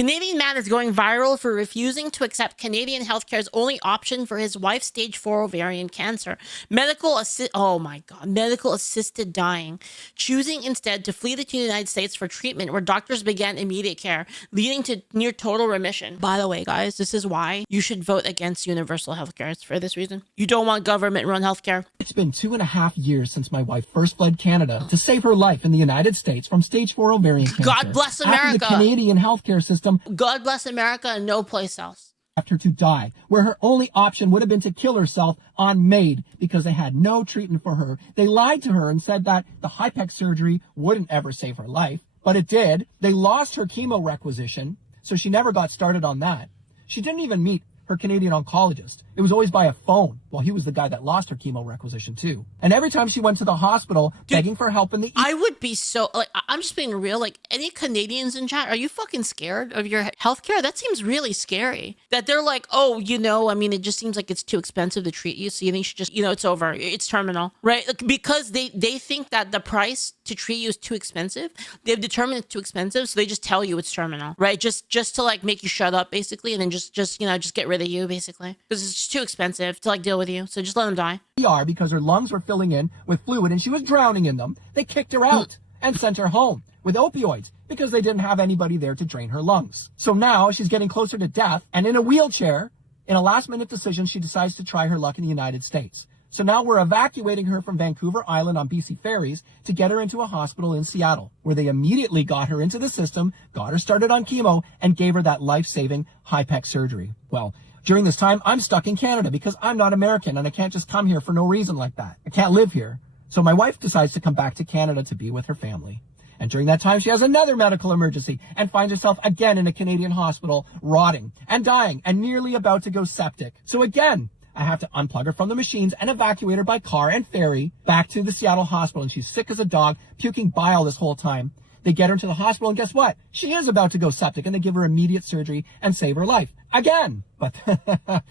Canadian man is going viral for refusing to accept Canadian healthcare's only option for his wife's stage 4 ovarian cancer. Medical assisted dying. Choosing instead to flee to the United States for treatment where doctors began immediate care, leading to near total remission. By the way, guys, this is why you should vote against universal healthcare. It's for this reason. You don't want government-run healthcare. It's been 2.5 years since my wife first fled Canada to save her life in the United States from stage 4 ovarian cancer. God bless America. After the Canadian healthcare system, God bless America and no place else. Left her to die, where her only option would have been to kill herself on MAiD because they had no treatment for her. They lied to her and said that the HIPEC surgery wouldn't ever save her life, but it did. They lost her chemo requisition, so she never got started on that. She didn't even meet her Canadian oncologist. It was always by a phone. Well, he was the guy that lost her chemo requisition too. And every time she went to the hospital begging for help in the... I would be so, like, I'm just being real. Like, any Canadians in chat, are you fucking scared of your healthcare? That seems really scary. That they're like, oh, you know, I mean, it just seems like it's too expensive to treat you. So you think you should just, you know, it's over. It's terminal, right? Like, because they think that the price to treat you is too expensive. They've determined it's too expensive. So they just tell you it's terminal, right? Just to like make you shut up basically. And then just, you know, just get rid of you basically. Because it's just too expensive to like deal with you. So just let them die. Because her lungs were filling in with fluid and she was drowning in them. They kicked her out and sent her home with opioids because they didn't have anybody there to drain her lungs. So now she's getting closer to death, and in a wheelchair, in a last-minute decision, she decides to try her luck in the United States. So now we're evacuating her from Vancouver Island on BC ferries to get her into a hospital in Seattle, where they immediately got her into the system, got her started on chemo, and gave her that life-saving HIPEC surgery. Well, during this time, I'm stuck in Canada because I'm not American and I can't just come here for no reason like that. I can't live here. So my wife decides to come back to Canada to be with her family. And during that time, she has another medical emergency and finds herself again in a Canadian hospital, rotting and dying and nearly about to go septic. So again, I have to unplug her from the machines and evacuate her by car and ferry back to the Seattle hospital. And she's sick as a dog, puking bile this whole time. They get her into the hospital, and guess what? She is about to go septic, and they give her immediate surgery and save her life. Again! But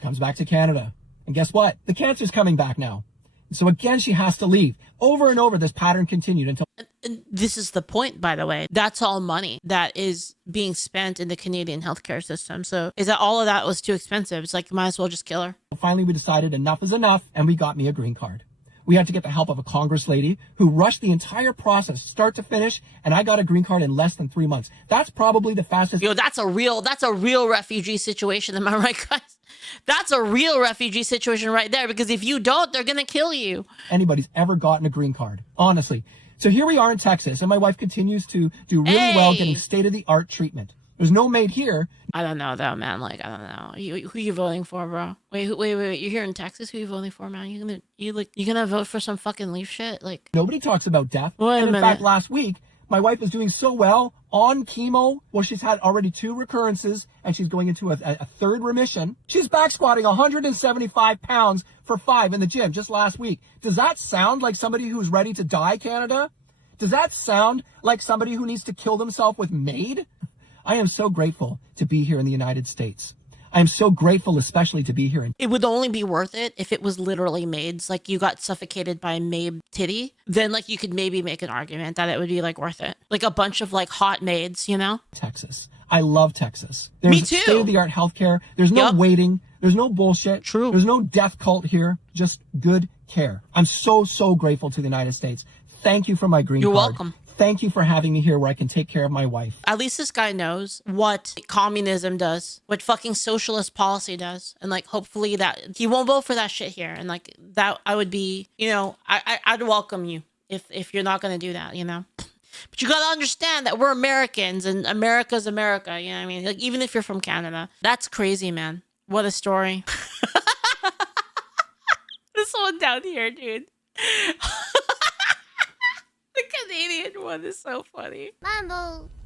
comes back to Canada. And guess what? The cancer's coming back now. So again, she has to leave. Over and over, this pattern continued until... And this is the point, by the way. That's all money that is being spent in the Canadian healthcare system. So is that all of that was too expensive? It's like, might as well just kill her. Finally, we decided enough is enough, and we got me a green card. We had to get the help of a Congress lady who rushed the entire process, start to finish, and I got a green card in less than 3 months. That's probably the fastest... Yo, that's a real refugee situation, am I right, guys? That's a real refugee situation right there, because if you don't, they're gonna kill you. Anybody's ever gotten a green card, honestly. So here we are in Texas, and my wife continues to do really well getting state-of-the-art treatment. There's no MAiD here. I don't know though, man. Like, I don't know. Who you voting for, bro? Wait. You're here in Texas. Who you voting for, man? You gonna vote for some fucking leaf shit? Like, nobody talks about death. Wait a minute. In fact, last week, my wife was doing so well on chemo. Well, she's had already 2 recurrences, and she's going into a third remission. She's back squatting 175 pounds for 5 in the gym just last week. Does that sound like somebody who's ready to die, Canada? Does that sound like somebody who needs to kill themselves with MAiD? I am so grateful to be here in the United States. I am so grateful especially to be here. It would only be worth it if it was literally MAiDs. Like, you got suffocated by a MAiD titty. Then, like, you could maybe make an argument that it would be, like, worth it. Like, a bunch of, like, hot MAiDs, you know? Texas. I love Texas. There's Me too. State-of-the-art healthcare. There's no waiting. There's no bullshit. True. There's no death cult here. Just good care. I'm so, so grateful to the United States. Thank you for my green card. You're welcome. Thank you for having me here where I can take care of my wife. At least this guy knows what communism does, what fucking socialist policy does. And like, hopefully that he won't vote for that shit here. And like that, I would be, you know, I'd welcome you if you're not going to do that, you know, but you got to understand that we're Americans and America's America. You know what I mean? Like, even if you're from Canada, that's crazy, man. What a story. This one down here, dude. The Canadian one is so funny. Mambo.